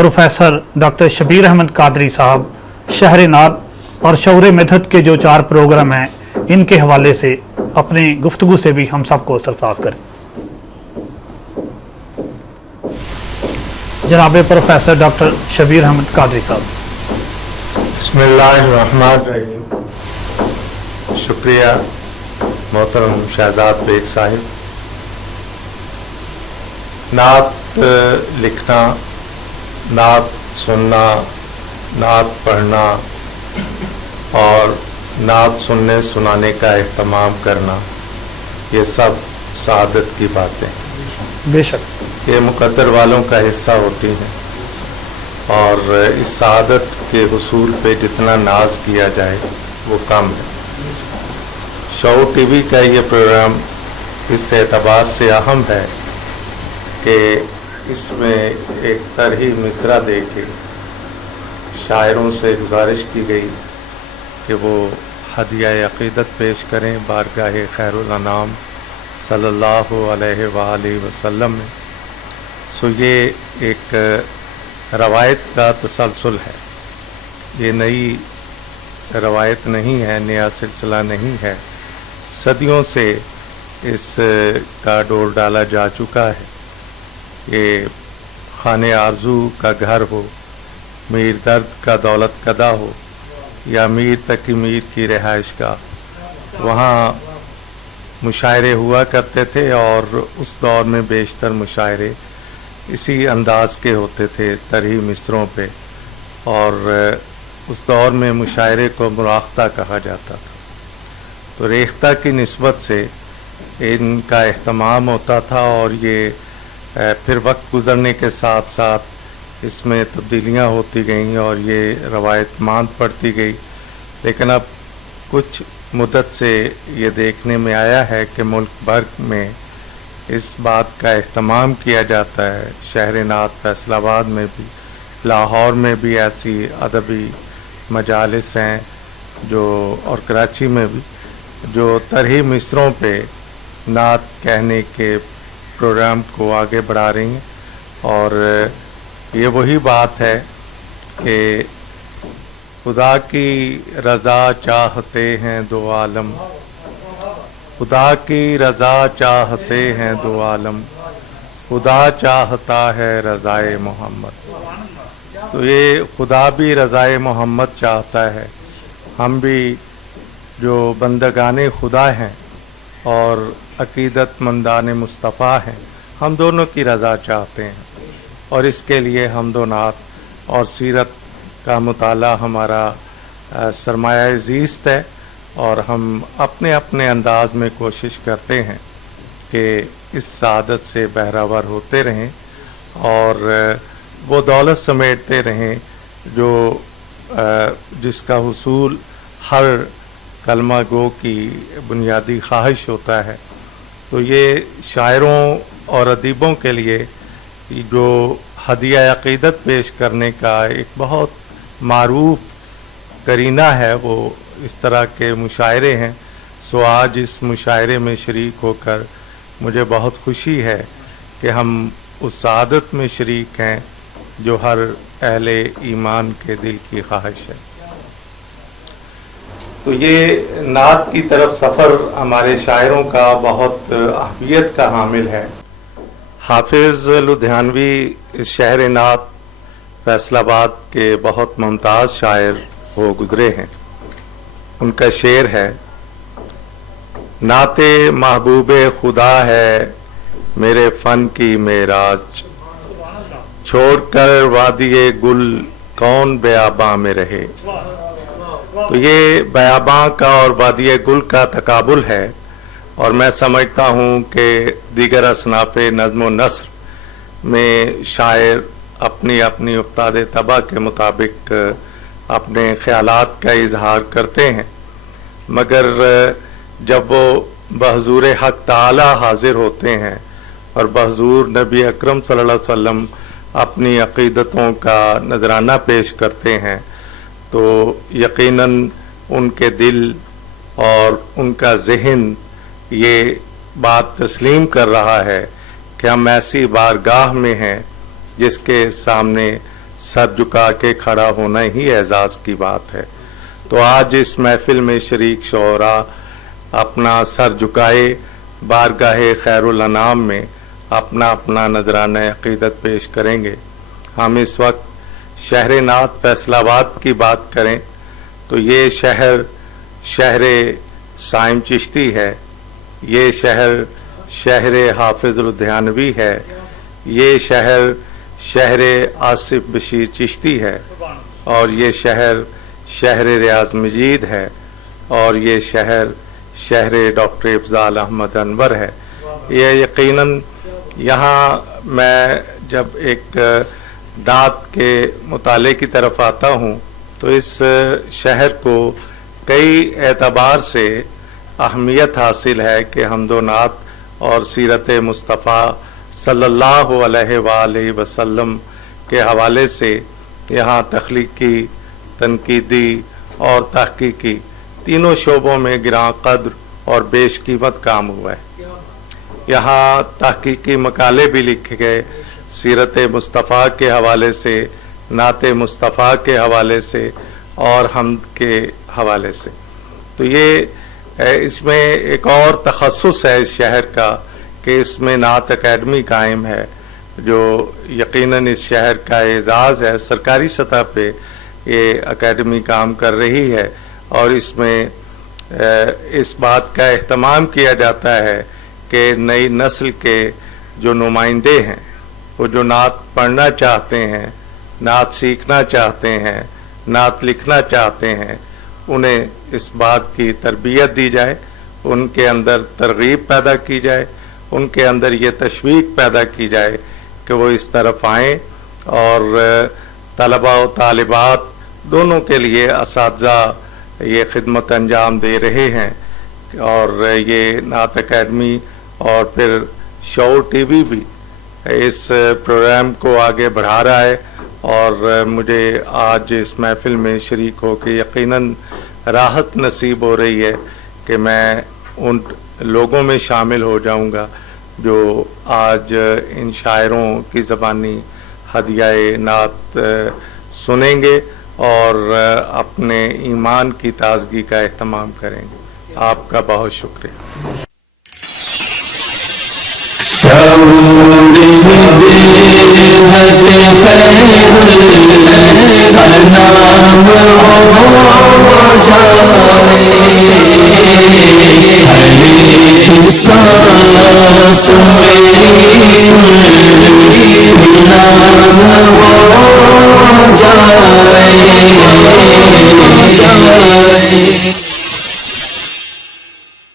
Professor doctor Shabir Ahmad Qadri साहब शहर नात और शौर मिदहत के जो 4 प्रोग्राम हैं, इनके हवाले से अपनी गुफ्तगू से भी हम सबको सरफराज करें। जनाब प्रोफेसर डॉक्टर शबीर अहमद कादरी साहब। बिस्मिल्लाहिर्रहमानिर्रहीम। शुक्रिया मोहतरम शहजाद बेग साहिब। नात लिखना, नात सुनना, नात पढ़ना और नात सुनने सुनाने का एहतमाम करना, ये सब सआदत की बातें बेशक ये मुकद्दर वालों का हिस्सा होती हैं और इस सआदत के हुसूल पे जितना नाज किया जाए वो कम है। शौर टीवी का ये प्रोग्राम इस एतबार से अहम है कि इसमें एक तरही मिसरा देके शायरों से गुजारिश की गई कि वो हदिया अक़ीदत पेश करें बारगाह खैरुल अनाम सल्लल्लाहु अलैहि वसल्लम में। सो ये एक रवायत का तसलसल है, ये नई रवायत नहीं है, नया सिलसिला नहीं है। सदियों से इस का डोर डाला जा चुका है। ये खाने आरजू का घर हो, मीर दर्द का दौलत कदा हो या मीर तकी मीर की रिहाइश का, वहाँ मुशायरे हुआ करते थे और उस दौर में बेशतर मुशायरे इसी अंदाज के होते थे, तरही मिसरों पे। और उस दौर में मुशायरे को मुराख्ता कहा जाता था। तो रेख्ता की निस्बत से इनका एहतमाम होता था और ये फिर वक्त गुज़रने के साथ साथ इसमें तब्दीलियाँ होती गईं और ये रवायत मांद पड़ती गई। लेकिन अब कुछ मुद्दत से ये देखने में आया है कि मुल्क भर में इस बात का एहतमाम किया जाता है। शहर नात फैसलाबाद में भी, लाहौर में भी ऐसी अदबी मजालिस हैं जो, और कराची में भी, जो तरही मिसरों पे नात कहने के प्रोग्राम को आगे बढ़ा रही हैं। और ये वही बात है कि खुदा की रज़ा चाहते हैं दो आलम, खुदा की रज़ा चाहते हैं दो आलम, खुदा चाहता है रज़ाए मोहम्मद। तो ये खुदा भी रज़ाए मोहम्मद चाहता है, हम भी जो बंदगाने खुदा हैं और अक़ीदतमंदान मुस्तफ़ा हैं, हम दोनों की रज़ा चाहते हैं। और इसके लिए हम्दो नात और सीरत का मुताला हमारा सरमाया ज़ीस्त है और हम अपने अपने अंदाज में कोशिश करते हैं कि इस सआदत से बहरावर होते रहें और वो दौलत समेटते रहें जो जिसका हुसूल हर कलमा गो की बुनियादी ख्वाहिश होता है। तो ये शायरों और अदीबों के लिए जो हदिया अक़ीदत पेश करने का एक बहुत मारूफ करीना है, वो इस तरह के मुशायरे हैं। सो आज इस मुशायरे में शरीक होकर मुझे बहुत खुशी है कि हम उस सआदत में शरीक हैं जो हर अहले ईमान के दिल की ख्वाहिश है। तो ये नात की तरफ सफ़र हमारे शायरों का बहुत अहमियत का हामिल है। हाफिज़ लुधियानवी इस शहर नात फैसलाबाद के बहुत मुमताज़ शायर हो गुज़रे हैं। उनका शेर है, नाते महबूबे खुदा है मेरे फ़न की मेराज, छोड़कर वादिये गुल कौन बेआबां में रहे। तो ये बेआबां का और वादिये गुल का तकाबुल है और मैं समझता हूँ कि दीगर असनाफ़े नज़्म व नस्र में शायर अपनी अपनी उस्ताद तबा के मुताबिक अपने ख़यालात का इजहार करते हैं, मगर जब वो बहज़ूर हक़ ताला हाज़िर होते हैं और बहज़ूर नबी अकरम सल्लल्लाहु अलैहि वसल्लम अपनी अक़ीदतों का नजराना पेश करते हैं, तो यकीनन उनके दिल और उनका ज़हन ये बात तस्लीम कर रहा है कि हम ऐसी बारगाह में हैं जिसके सामने सर झुका के खड़ा होना ही एजाज़ की बात है। तो आज इस महफिल में शरीक शोहरा अपना सर झुकाए बारगाहे खैरुल अनाम में अपना अपना नजराना अक़ीदत पेश करेंगे। हम इस वक्त शहर नात फैसलाबाद की बात करें तो ये शहर साइम चिश्ती है, ये शहर हाफिज़ लुधियानवी है, ये शहर आसिफ बशीर चिश्ती है, और ये शहर रियाज मजीद है, और ये शहर डॉक्टर अफजाल अहमद अनवर है। ये यकीनन यहाँ मैं जब एक दात के मुताले की तरफ आता हूँ तो इस शहर को कई एतबार से अहमियत हासिल है कि हम्दो नात और सीरत मुस्तफ़ा सल्लल्लाहु अलैहि वसल्लम के हवाले से यहाँ तख्लीकी, तनकीदी और तहकीकी तीनों शोबों में गिरां कद्र और बेशकीमत काम हुआ है। यहाँ तहकीकी मकाले भी लिखे गए सीरत मुस्तफ़ा के हवाले से, नाते मुस्तफ़ा के हवाले से और हम्द के हवाले से। तो ये इसमें एक और तखस्सुस है इस शहर का कि इसमें नात अकेडमी कायम है, जो यकीनन इस शहर का एजाज़ है। सरकारी सतह पे ये अकेडमी काम कर रही है और इसमें इस बात का एहतमाम किया जाता है कि नई नस्ल के जो नुमाइंदे हैं, वो जो नात पढ़ना चाहते हैं, नात सीखना चाहते हैं, नात लिखना चाहते हैं, उन्हें इस बात की तरबियत दी जाए, उनके अंदर तरगीब पैदा की जाए, उनके अंदर ये तशवीक पैदा की जाए कि वो इस तरफ आएँ। और तलबा और तालिबात दोनों के लिए असातिज़ा ये खिदमत अंजाम दे रहे हैं, और ये नात अकेडमी और फिर शऊर टीवी भी इस प्रोग्राम को आगे बढ़ा रहा है। और मुझे आज इस महफिल में शरीक होकर यकीनन राहत नसीब हो रही है कि मैं उन लोगों में शामिल हो जाऊंगा जो आज इन शायरों की ज़बानी हदियाए नात सुनेंगे और अपने ईमान की ताजगी का एहतमाम करेंगे। आपका बहुत शुक्रिया। नाम हो जाए